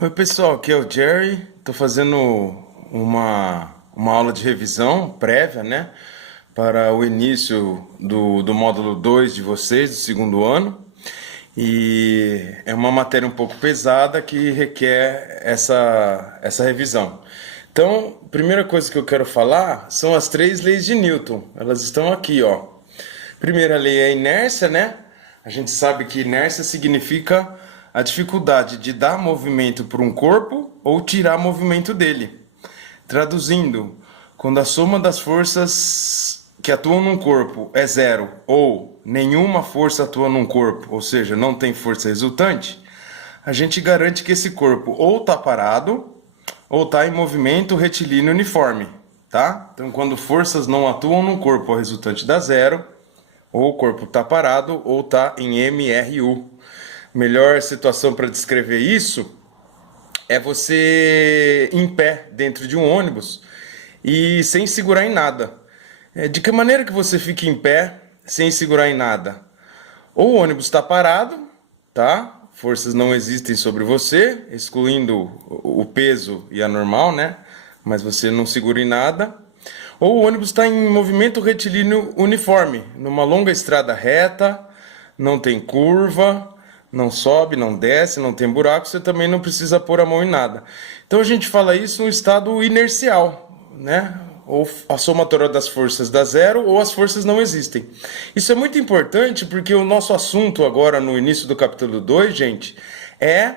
Oi pessoal, aqui é o Jerry. Estou fazendo uma aula de revisão prévia, né? Para o início do módulo 2 de vocês, do segundo ano. E é uma matéria um pouco pesada que requer essa revisão. Então, a primeira coisa que eu quero falar são as três leis de Newton. Elas estão aqui, ó. Primeira lei é a inércia, né? A gente sabe que inércia significa a dificuldade de dar movimento para um corpo ou tirar movimento dele. Traduzindo, quando a soma das forças que atuam num corpo é zero ou nenhuma força atua num corpo, ou seja, não tem força resultante, a gente garante que esse corpo ou está parado ou está em movimento retilíneo uniforme, tá? Então, quando forças não atuam num corpo, o resultante dá zero, ou o corpo está parado ou está em MRU. Melhor situação para descrever isso é você em pé dentro de um ônibus e sem segurar em nada. De que maneira que você fica em pé sem segurar em nada? Ou o ônibus está parado, tá? Forças não existem sobre você, excluindo o peso e a normal, né? Mas você não segura em nada. Ou o ônibus está em movimento retilíneo uniforme, numa longa estrada reta, não tem curva, não sobe, não desce, não tem buraco, você também não precisa pôr a mão em nada. Então a gente fala isso no estado inercial, né? Ou a somatória das forças dá zero, ou as forças não existem. Isso é muito importante porque o nosso assunto agora no início do capítulo 2, gente, é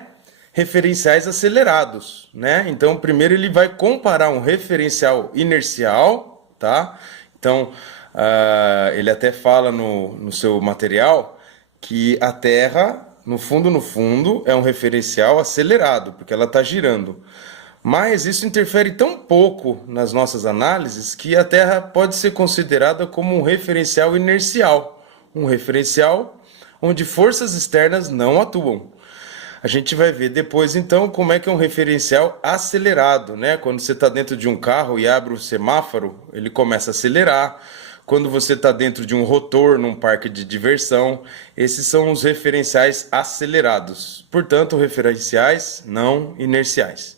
referenciais acelerados, né? Então, primeiro ele vai comparar um referencial inercial, tá? Então, ele até fala no seu material que a Terra, no fundo, é um referencial acelerado, porque ela está girando. Mas isso interfere tão pouco nas nossas análises que a Terra pode ser considerada como um referencial inercial, um referencial onde forças externas não atuam. A gente vai ver depois então como é que é um referencial acelerado, né? Quando você está dentro de um carro e abre o semáforo, ele começa a acelerar. Quando você está dentro de um rotor num parque de diversão, esses são os referenciais acelerados. Portanto, referenciais não inerciais.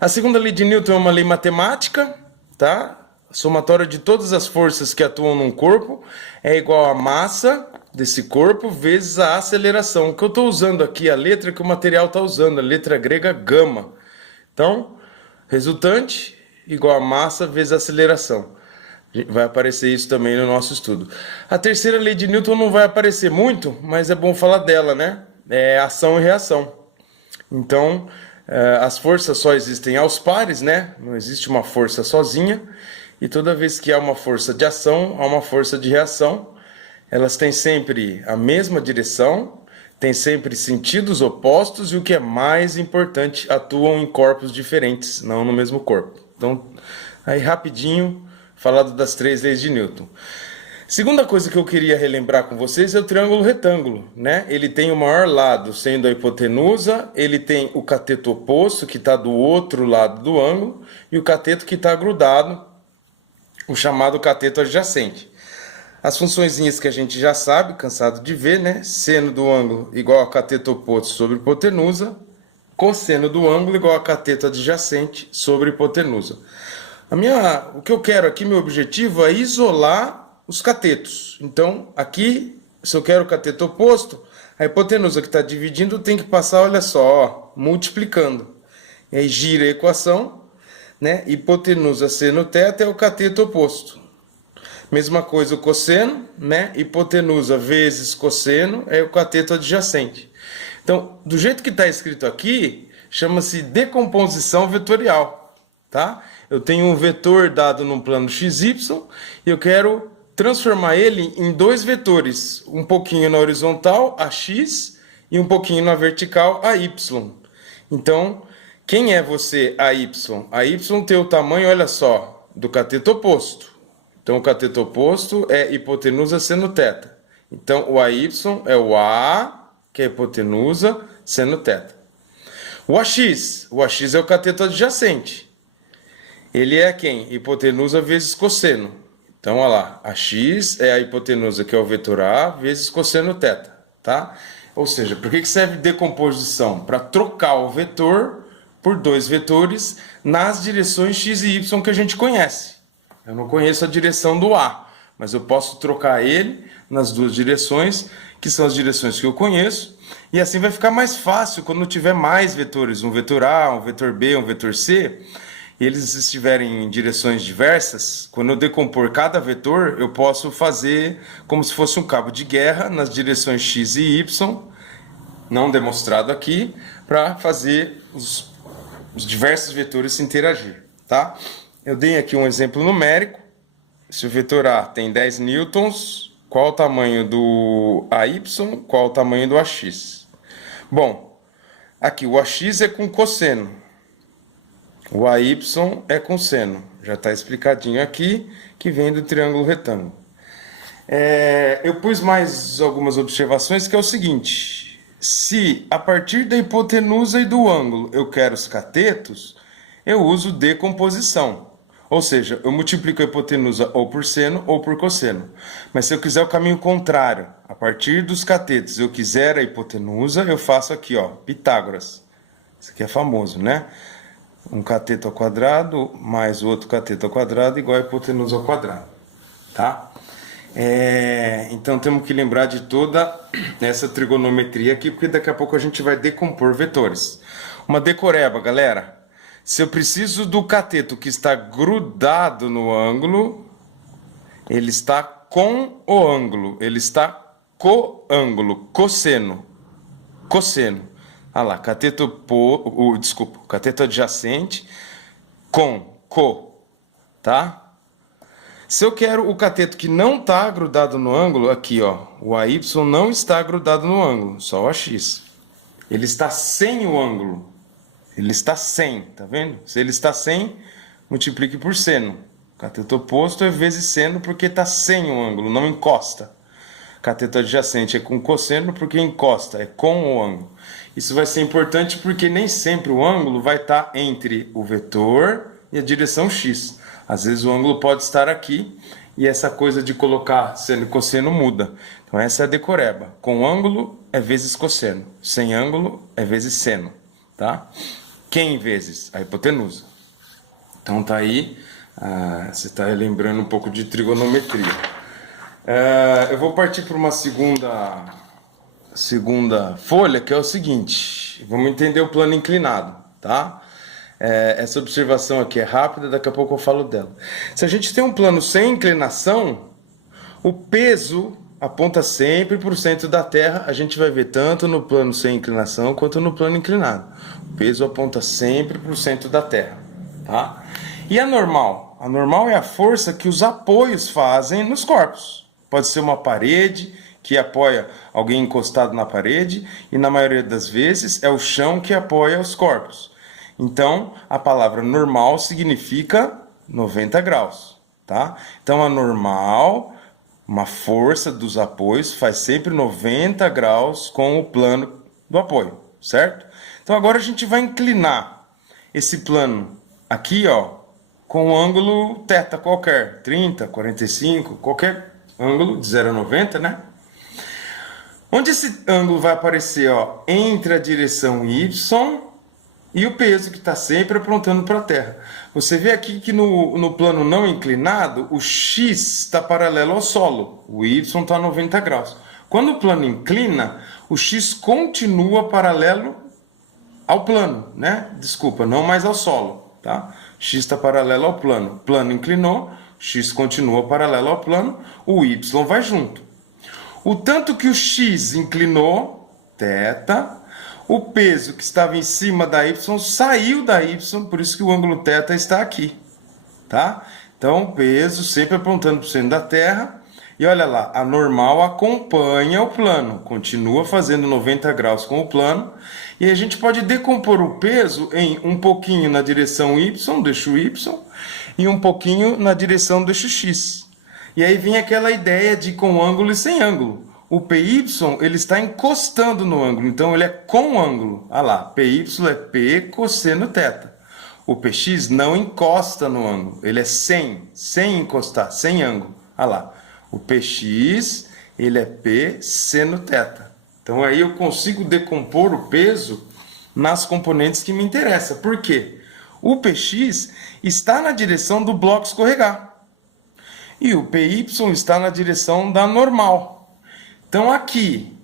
A segunda lei de Newton é uma lei matemática, tá? A somatória de todas as forças que atuam num corpo é igual à massa desse corpo vezes a aceleração. O que eu estou usando aqui, a letra que o material está usando, a letra grega gama. Então, resultante igual a massa vezes a aceleração. Vai aparecer isso também no nosso estudo. A terceira lei de Newton não vai aparecer muito, mas é bom falar dela, né? É ação e reação. Então, as forças só existem aos pares, né? Não existe uma força sozinha. E toda vez que há uma força de ação, há uma força de reação. Elas têm sempre a mesma direção, têm sempre sentidos opostos e o que é mais importante, atuam em corpos diferentes, não no mesmo corpo. Então, aí rapidinho, falado das três leis de Newton. Segunda coisa que eu queria relembrar com vocês é o triângulo retângulo, né? Ele tem o maior lado sendo a hipotenusa, ele tem o cateto oposto que está do outro lado do ângulo e o cateto que está grudado, o chamado cateto adjacente. As funçõezinhas que a gente já sabe, cansado de ver, né? Seno do ângulo igual a cateto oposto sobre hipotenusa, cosseno do ângulo igual a cateto adjacente sobre hipotenusa. O que eu quero aqui, meu objetivo é isolar os catetos. Então, aqui, se eu quero o cateto oposto, a hipotenusa que está dividindo tem que passar, olha só, ó, multiplicando. E aí gira a equação, né? Hipotenusa seno θ é o cateto oposto. Mesma coisa o cosseno, né? Hipotenusa vezes cosseno é o cateto adjacente. Então, do jeito que está escrito aqui, chama-se decomposição vetorial, tá? Eu tenho um vetor dado num plano xy e eu quero transformar ele em dois vetores, um pouquinho na horizontal, ax, e um pouquinho na vertical, ay. Então, quem é você, ay? Ay tem o tamanho, olha só, do cateto oposto. Então, o cateto oposto é hipotenusa seno θ. Então, o AY é o A, que é hipotenusa seno θ. O AX é o cateto adjacente. Ele é quem? Hipotenusa vezes cosseno. Então, olha lá, AX é a hipotenusa, que é o vetor A, vezes cosseno θ. Tá? Ou seja, para que serve decomposição? Para trocar o vetor por dois vetores nas direções x e y que a gente conhece. Eu não conheço a direção do A, mas eu posso trocar ele nas duas direções, que são as direções que eu conheço, e assim vai ficar mais fácil quando tiver mais vetores, um vetor A, um vetor B, um vetor C, e eles estiverem em direções diversas. Quando eu decompor cada vetor, eu posso fazer como se fosse um cabo de guerra nas direções x e y, não demonstrado aqui, para fazer os diversos vetores se interagir, tá? Eu dei aqui um exemplo numérico. Se o vetor A tem 10 newtons, qual o tamanho do AY, qual o tamanho do AX? Bom, aqui o AX é com cosseno, o AY é com seno. Já está explicadinho aqui, que vem do triângulo retângulo. Eu pus mais algumas observações, que é o seguinte: se a partir da hipotenusa e do ângulo eu quero os catetos, eu uso decomposição. Ou seja, eu multiplico a hipotenusa ou por seno ou por cosseno. Mas se eu quiser o caminho contrário, a partir dos catetos eu quiser a hipotenusa, eu faço aqui, ó, Pitágoras. Isso aqui é famoso, né? Um cateto ao quadrado mais o outro cateto ao quadrado igual a hipotenusa ao quadrado. Tá? Então temos que lembrar de toda essa trigonometria aqui, porque daqui a pouco a gente vai decompor vetores. Uma decoreba, galera. Se eu preciso do cateto que está grudado no ângulo, ele está com o ângulo, ele está co-ângulo, cosseno. Cosseno. Olha lá, cateto adjacente com co, tá? Se eu quero o cateto que não está grudado no ângulo, aqui ó, o AY não está grudado no ângulo, só o AX. Ele está sem o ângulo. Ele está sem, tá vendo? Se ele está sem, multiplique por seno. Cateto oposto é vezes seno porque está sem o ângulo, não encosta. Cateto adjacente é com cosseno porque encosta, é com o ângulo. Isso vai ser importante porque nem sempre o ângulo vai estar entre o vetor e a direção x. Às vezes o ângulo pode estar aqui e essa coisa de colocar seno e cosseno muda. Então essa é a decoreba. Com ângulo é vezes cosseno, sem ângulo é vezes seno. Tá? Quem vezes? A hipotenusa. Então tá aí, você está lembrando um pouco de trigonometria. Eu vou partir para uma segunda folha, que é o seguinte: vamos entender o plano inclinado, tá? Essa observação aqui é rápida, daqui a pouco eu falo dela. Se a gente tem um plano sem inclinação, o peso aponta sempre para o centro da Terra. A gente vai ver tanto no plano sem inclinação quanto no plano inclinado. O peso aponta sempre para o centro da Terra, tá? E a normal? A normal é a força que os apoios fazem nos corpos. Pode ser uma parede que apoia alguém encostado na parede, e na maioria das vezes é o chão que apoia os corpos. Então, a palavra normal significa 90 graus, tá? Então, a normal, uma força dos apoios, faz sempre 90 graus com o plano do apoio, certo? Então, agora a gente vai inclinar esse plano aqui, ó, com um ângulo θ qualquer, 30, 45, qualquer ângulo de 0 a 90, né? Onde esse ângulo vai aparecer, ó, entre a direção y e o peso que está sempre apontando para a Terra. Você vê aqui que no plano não inclinado, o x está paralelo ao solo, o y está a 90 graus. Quando o plano inclina, o x continua paralelo ao plano, né? Desculpa, não mais ao solo, tá? X está paralelo ao plano. O plano inclinou, x continua paralelo ao plano, o y vai junto. O tanto que o x inclinou, θ, o peso que estava em cima da y saiu da y, por isso que o ângulo θ está aqui, tá? Então, o peso sempre apontando para o centro da Terra. E olha lá, a normal acompanha o plano, continua fazendo 90 graus com o plano. E a gente pode decompor o peso em um pouquinho na direção y, do eixo y, e um pouquinho na direção do eixo x. E aí vem aquela ideia de com ângulo e sem ângulo. O PY, ele está encostando no ângulo, então ele é com ângulo. Olha lá, PY é P cosseno θ. O PX não encosta no ângulo, ele é sem encostar, sem ângulo. Olha lá, o PX, ele é P seno θ. Então aí eu consigo decompor o peso nas componentes que me interessam. Por quê? O Px está na direção do bloco escorregar. E o Py está na direção da normal. Então aqui,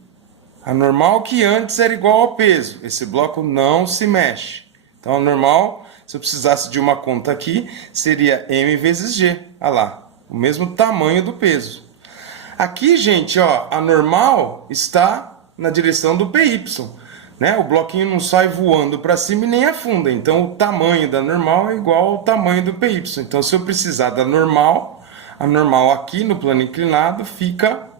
a normal que antes era igual ao peso. Esse bloco não se mexe. Então a normal, se eu precisasse de uma conta aqui, seria m vezes g. Olha lá, o mesmo tamanho do peso. Aqui, gente, ó, a normal está na direção do Py. Né? O bloquinho não sai voando para cima e nem afunda. Então o tamanho da normal é igual ao tamanho do Py. Então se eu precisar da normal, a normal aqui no plano inclinado fica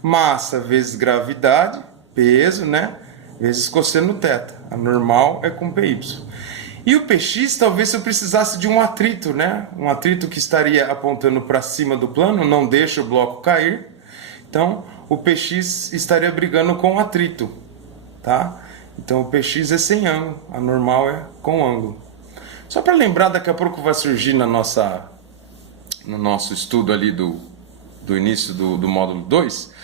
massa vezes gravidade, peso, né? Vezes cosseno θ. A normal é com Py. E o Px, talvez se eu precisasse de um atrito, né? Um atrito que estaria apontando para cima do plano, não deixa o bloco cair. Então, o Px estaria brigando com o atrito, tá? Então, o Px é sem ângulo, a normal é com ângulo. Só para lembrar, daqui a pouco vai surgir no nosso estudo ali do início do módulo 2,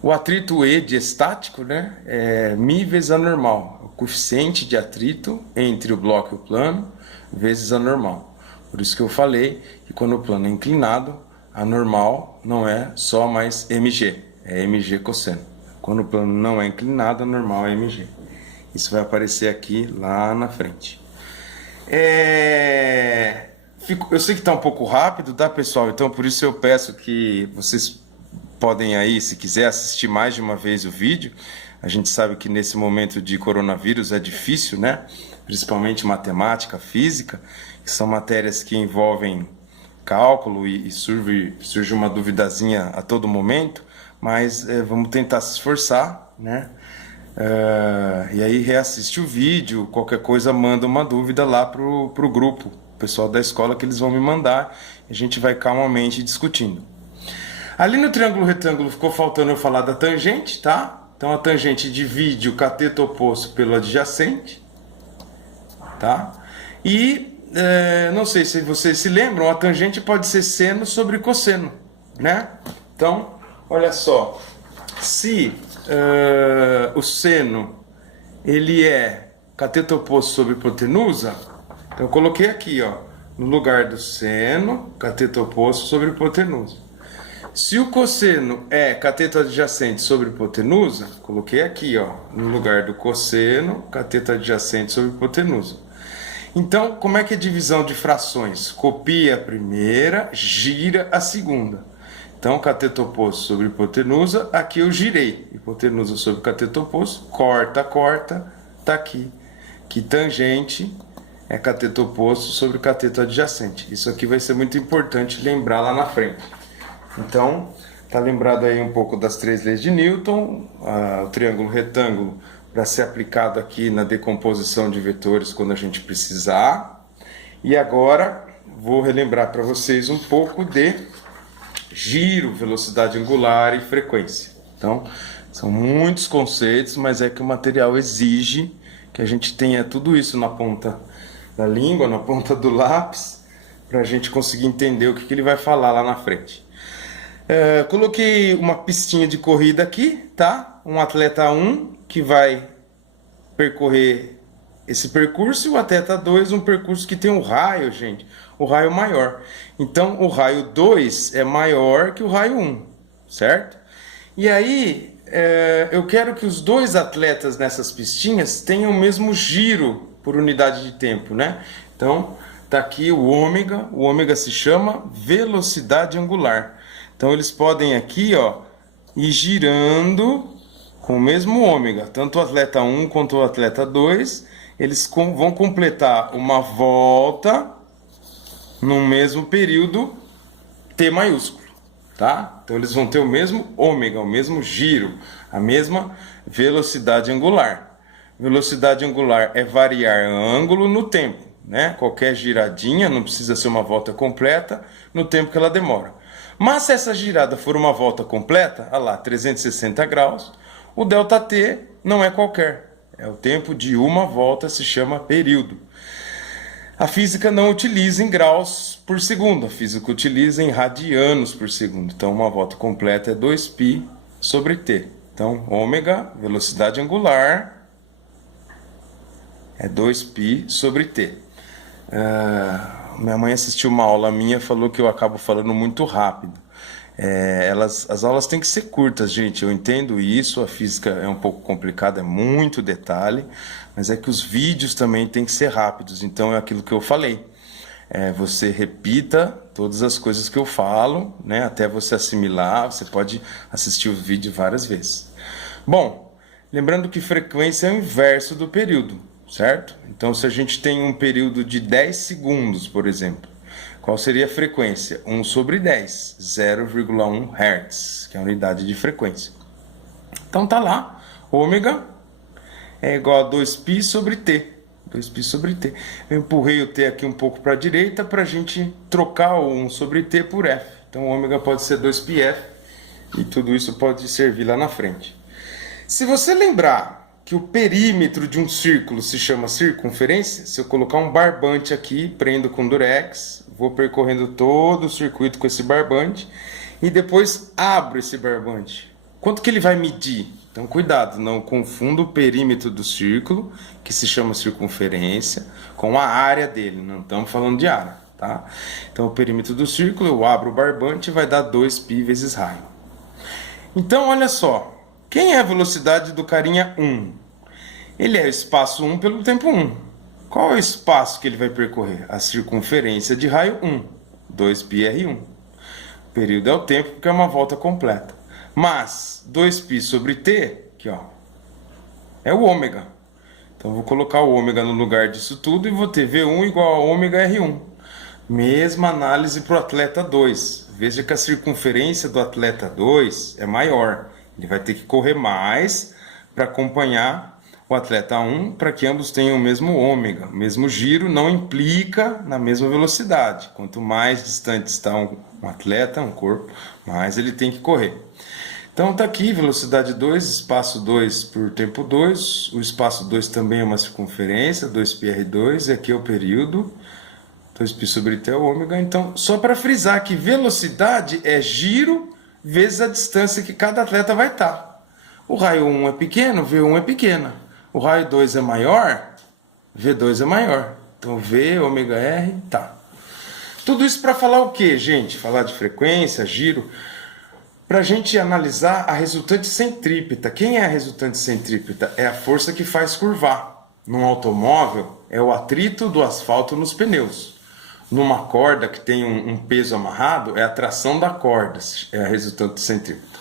o atrito E de estático, né, é μ vezes a normal, o coeficiente de atrito entre o bloco e o plano vezes a normal. Por isso que eu falei que quando o plano é inclinado, a normal não é só mais mg, é mg cosseno. Quando o plano não é inclinado, a normal é mg. Isso vai aparecer aqui lá na frente. Eu sei que está um pouco rápido, tá, pessoal? Então, por isso eu peço que vocês podem aí, se quiser, assistir mais de uma vez o vídeo. A gente sabe que nesse momento de coronavírus é difícil, né? Principalmente matemática, física, que são matérias que envolvem cálculo e surge uma duvidazinha a todo momento, mas vamos tentar se esforçar, né? E aí reassiste o vídeo, qualquer coisa manda uma dúvida lá pro grupo, o pessoal da escola, que eles vão me mandar, e a gente vai calmamente discutindo. Ali no triângulo retângulo ficou faltando eu falar da tangente, tá? Então a tangente divide o cateto oposto pelo adjacente, tá? E não sei se vocês se lembram, a tangente pode ser seno sobre cosseno, né? Então, olha só, se o seno ele é cateto oposto sobre hipotenusa, então eu coloquei aqui, ó, no lugar do seno, cateto oposto sobre hipotenusa. Se o cosseno é cateto adjacente sobre hipotenusa, coloquei aqui, ó, no lugar do cosseno, cateto adjacente sobre hipotenusa. Então, como é que é divisão de frações? Copia a primeira, gira a segunda. Então, cateto oposto sobre hipotenusa, aqui eu girei. Hipotenusa sobre cateto oposto, corta, tá aqui. Que tangente é cateto oposto sobre cateto adjacente. Isso aqui vai ser muito importante lembrar lá na frente. Então, tá lembrado aí um pouco das 3 leis de Newton, o triângulo retângulo para ser aplicado aqui na decomposição de vetores quando a gente precisar. E agora vou relembrar para vocês um pouco de giro, velocidade angular e frequência. Então, são muitos conceitos, mas é que o material exige que a gente tenha tudo isso na ponta da língua, na ponta do lápis, para a gente conseguir entender o que ele vai falar lá na frente. Coloquei uma pistinha de corrida aqui, tá? Um atleta 1 que vai percorrer esse percurso e o atleta 2 um percurso que tem um raio, gente, o raio maior. Então o raio 2 é maior que o raio 1, certo? E aí eu quero que os dois atletas nessas pistinhas tenham o mesmo giro por unidade de tempo, né? Então tá aqui o ômega se chama velocidade angular. Então eles podem aqui, ó, ir girando com o mesmo ômega. Tanto o atleta 1 quanto o atleta 2, eles vão completar uma volta no mesmo período T maiúsculo, tá? Então eles vão ter o mesmo ômega, o mesmo giro, a mesma velocidade angular. Velocidade angular é variar ângulo no tempo, né? Qualquer giradinha, não precisa ser uma volta completa, no tempo que ela demora. Mas se essa girada for uma volta completa, olha lá, 360 graus, o ΔT não é qualquer. É o tempo de uma volta, se chama período. A física não utiliza em graus por segundo, a física utiliza em radianos por segundo. Então uma volta completa é 2π sobre t, Então, ômega, velocidade angular, é 2π sobre t. Minha mãe assistiu uma aula minha, falou que eu acabo falando muito rápido. As aulas têm que ser curtas, gente. Eu entendo isso, a física é um pouco complicada, é muito detalhe, mas é que os vídeos também têm que ser rápidos. Então é aquilo que eu falei. Você repita todas as coisas que eu falo, né, até você assimilar. Você pode assistir o vídeo várias vezes. Bom, lembrando que frequência é o inverso do período, certo? Então se a gente tem um período de 10 segundos, por exemplo, qual seria a frequência? 1 sobre 10, 0,1 Hz, que é a unidade de frequência. Então tá lá, ômega é igual a 2π sobre t. 2π sobre t. Eu empurrei o t aqui um pouco para a direita para a gente trocar o 1 sobre t por f. Então ômega pode ser 2πf e tudo isso pode servir lá na frente. Se você lembrar que o perímetro de um círculo se chama circunferência, se eu colocar um barbante aqui, prendo com durex, vou percorrendo todo o circuito com esse barbante e depois abro esse barbante. Quanto que ele vai medir? Então cuidado, não confunda o perímetro do círculo, que se chama circunferência, com a área dele, não estamos falando de área, tá? Então o perímetro do círculo, eu abro o barbante e vai dar 2π vezes raio. Então olha só, quem é a velocidade do carinha 1? Ele é o espaço 1 pelo tempo 1. Qual é o espaço que ele vai percorrer? A circunferência de raio 1, 2πr1. O período é o tempo porque é uma volta completa. Mas 2π sobre t, aqui ó, é o ômega. Então eu vou colocar o ômega no lugar disso tudo e vou ter V1 igual a ômega R1. Mesma análise para o atleta 2. Veja que a circunferência do atleta 2 é maior. Ele vai ter que correr mais para acompanhar o atleta 1, para que ambos tenham o mesmo ômega. O mesmo giro não implica na mesma velocidade. Quanto mais distante está um atleta, um corpo, mais ele tem que correr. Então está aqui, velocidade 2, espaço 2 por tempo 2. O espaço 2 também é uma circunferência, 2πr2, e aqui é o período. 2π sobre t é o ômega. Então, só para frisar que velocidade é giro vezes a distância que cada atleta vai estar. O raio 1 é pequeno, V1 é pequena. O raio 2 é maior, V2 é maior. Então V, ômega R, tá. Tudo isso para falar o quê, gente? Falar de frequência, giro. Para a gente analisar a resultante centrípeta. Quem é a resultante centrípeta? É a força que faz curvar. Num automóvel, é o atrito do asfalto nos pneus. Numa corda que tem um peso amarrado, é a tração da corda, é a resultante centrípeta.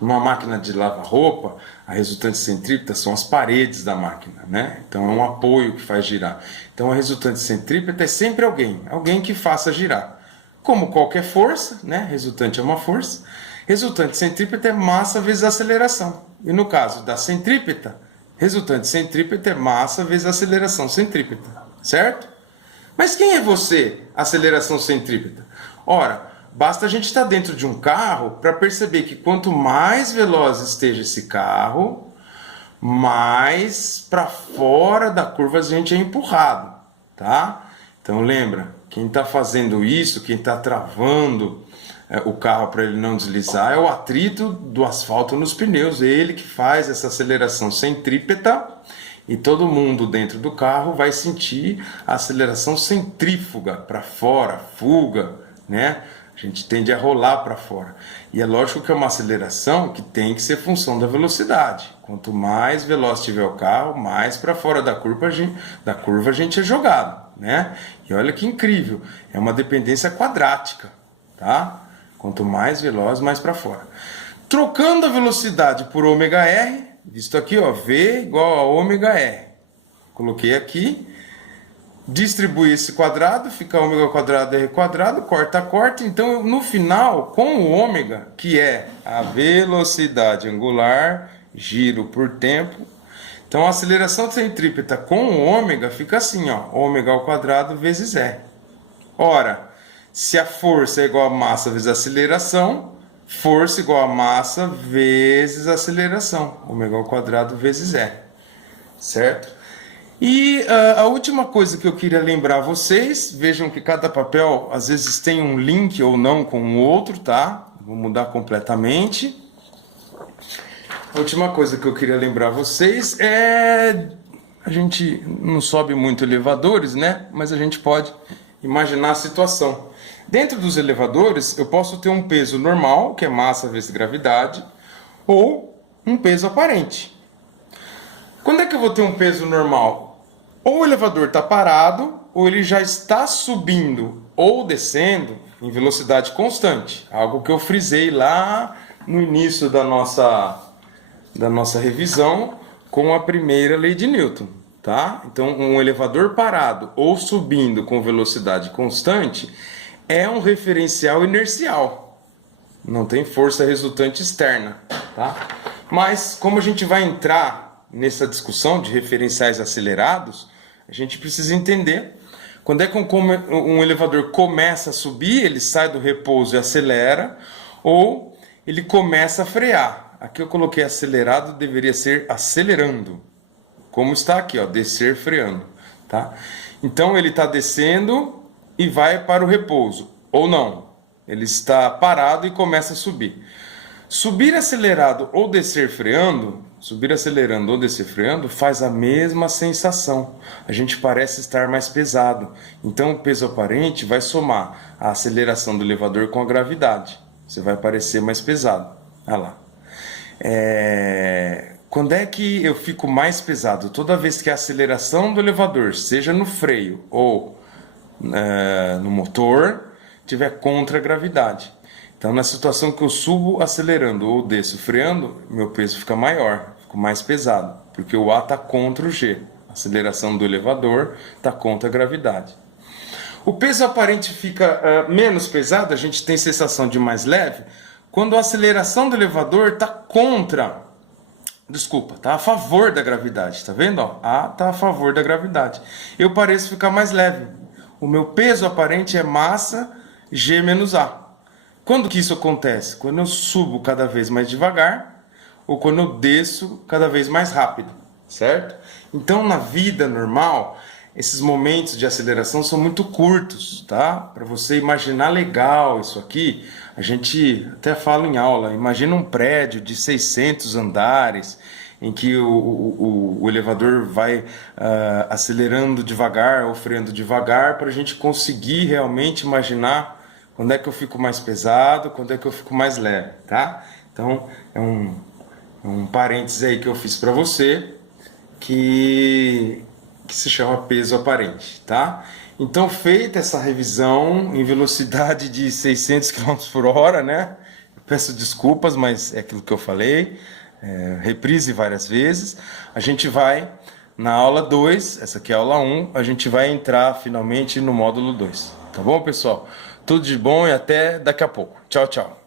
Numa máquina de lavar roupa, a resultante centrípeta são as paredes da máquina, né? Então é um apoio que faz girar. Então a resultante centrípeta é sempre alguém que faça girar. Como qualquer força, né? Resultante é uma força. Resultante centrípeta é massa vezes aceleração. E no caso da centrípeta, resultante centrípeta é massa vezes aceleração centrípeta, certo? Mas quem é você, aceleração centrípeta? Ora, basta a gente estar dentro de um carro para perceber que quanto mais veloz esteja esse carro, mais para fora da curva a gente é empurrado, tá? Então lembra, quem está fazendo isso, quem está travando o carro para ele não deslizar, é o atrito do asfalto nos pneus, é ele que faz essa aceleração centrípeta. E todo mundo dentro do carro vai sentir a aceleração centrífuga para fora, fuga, né? A gente tende a rolar para fora. E é lógico que é uma aceleração que tem que ser função da velocidade. Quanto mais veloz tiver o carro, mais para fora da curva a gente é jogado, né? E olha que incrível, é uma dependência quadrática, tá? Quanto mais veloz, mais para fora. Trocando a velocidade por ômega R, visto aqui, ó, V igual a ômega R. Coloquei aqui, distribui esse quadrado, fica ômega quadrado R quadrado, corta. Então, no final, com o ômega, que é a velocidade angular, giro por tempo. Então, a aceleração centrípeta com o ômega fica assim, ó, ômega ao quadrado vezes R. Ora, se a força é igual a massa vezes a aceleração, força igual a massa vezes aceleração, ômega ao quadrado vezes R, certo? E a última coisa que eu queria lembrar vocês, vejam que cada papel às vezes tem um link ou não com o outro, tá? Vou mudar completamente. A última coisa que eu queria lembrar vocês é... A gente não sobe muito elevadores, né? Mas a gente pode imaginar a situação. Dentro dos elevadores, eu posso ter um peso normal, que é massa vezes gravidade, ou um peso aparente. Quando é que eu vou ter um peso normal? Ou o elevador está parado, ou ele já está subindo ou descendo em velocidade constante. Algo que eu frisei lá no início da nossa revisão com a primeira lei de Newton, tá? Então, um elevador parado ou subindo com velocidade constante é um referencial inercial. Não tem força resultante externa, tá? Mas como a gente vai entrar nessa discussão de referenciais acelerados, a gente precisa entender quando é que um elevador começa a subir, ele sai do repouso e acelera, ou ele começa a frear. Aqui eu coloquei acelerado, deveria ser acelerando. Como está aqui, ó, descer freando, tá? Então ele está descendo e vai para o repouso, ou não. Ele está parado e começa a subir. Subir acelerado ou descer freando, subir acelerando ou descer freando, faz a mesma sensação. A gente parece estar mais pesado. Então o peso aparente vai somar a aceleração do elevador com a gravidade. Você vai parecer mais pesado. Olha lá. Quando é que eu fico mais pesado? Toda vez que a aceleração do elevador, seja no freio ou no motor, tiver contra a gravidade. Então, na situação que eu subo acelerando ou desço freando, meu peso fica maior, fico mais pesado, porque o A está contra o G. A aceleração do elevador está contra a gravidade. O peso aparente fica menos pesado, a gente tem sensação de mais leve, quando a aceleração do elevador está está a favor da gravidade, tá vendo? Ó, A está a favor da gravidade. Eu pareço ficar mais leve. O meu peso aparente é massa G menos A. Quando que isso acontece? Quando eu subo cada vez mais devagar ou quando eu desço cada vez mais rápido, certo? Então, na vida normal, esses momentos de aceleração são muito curtos, tá? Para você imaginar legal isso aqui, a gente até fala em aula, imagina um prédio de 600 andares, em que o elevador vai acelerando devagar ou freando devagar, para a gente conseguir realmente imaginar quando é que eu fico mais pesado, quando é que eu fico mais leve, tá? Então, é um parênteses aí que eu fiz para você, que se chama peso aparente, tá? Então, feita essa revisão em velocidade de 600 km por hora, né? Eu peço desculpas, mas é aquilo que eu falei, reprise várias vezes. A gente vai, na aula 2, essa aqui é a aula 1, a gente vai entrar finalmente no módulo 2, tá bom, pessoal? Tudo de bom e até daqui a pouco. Tchau, tchau.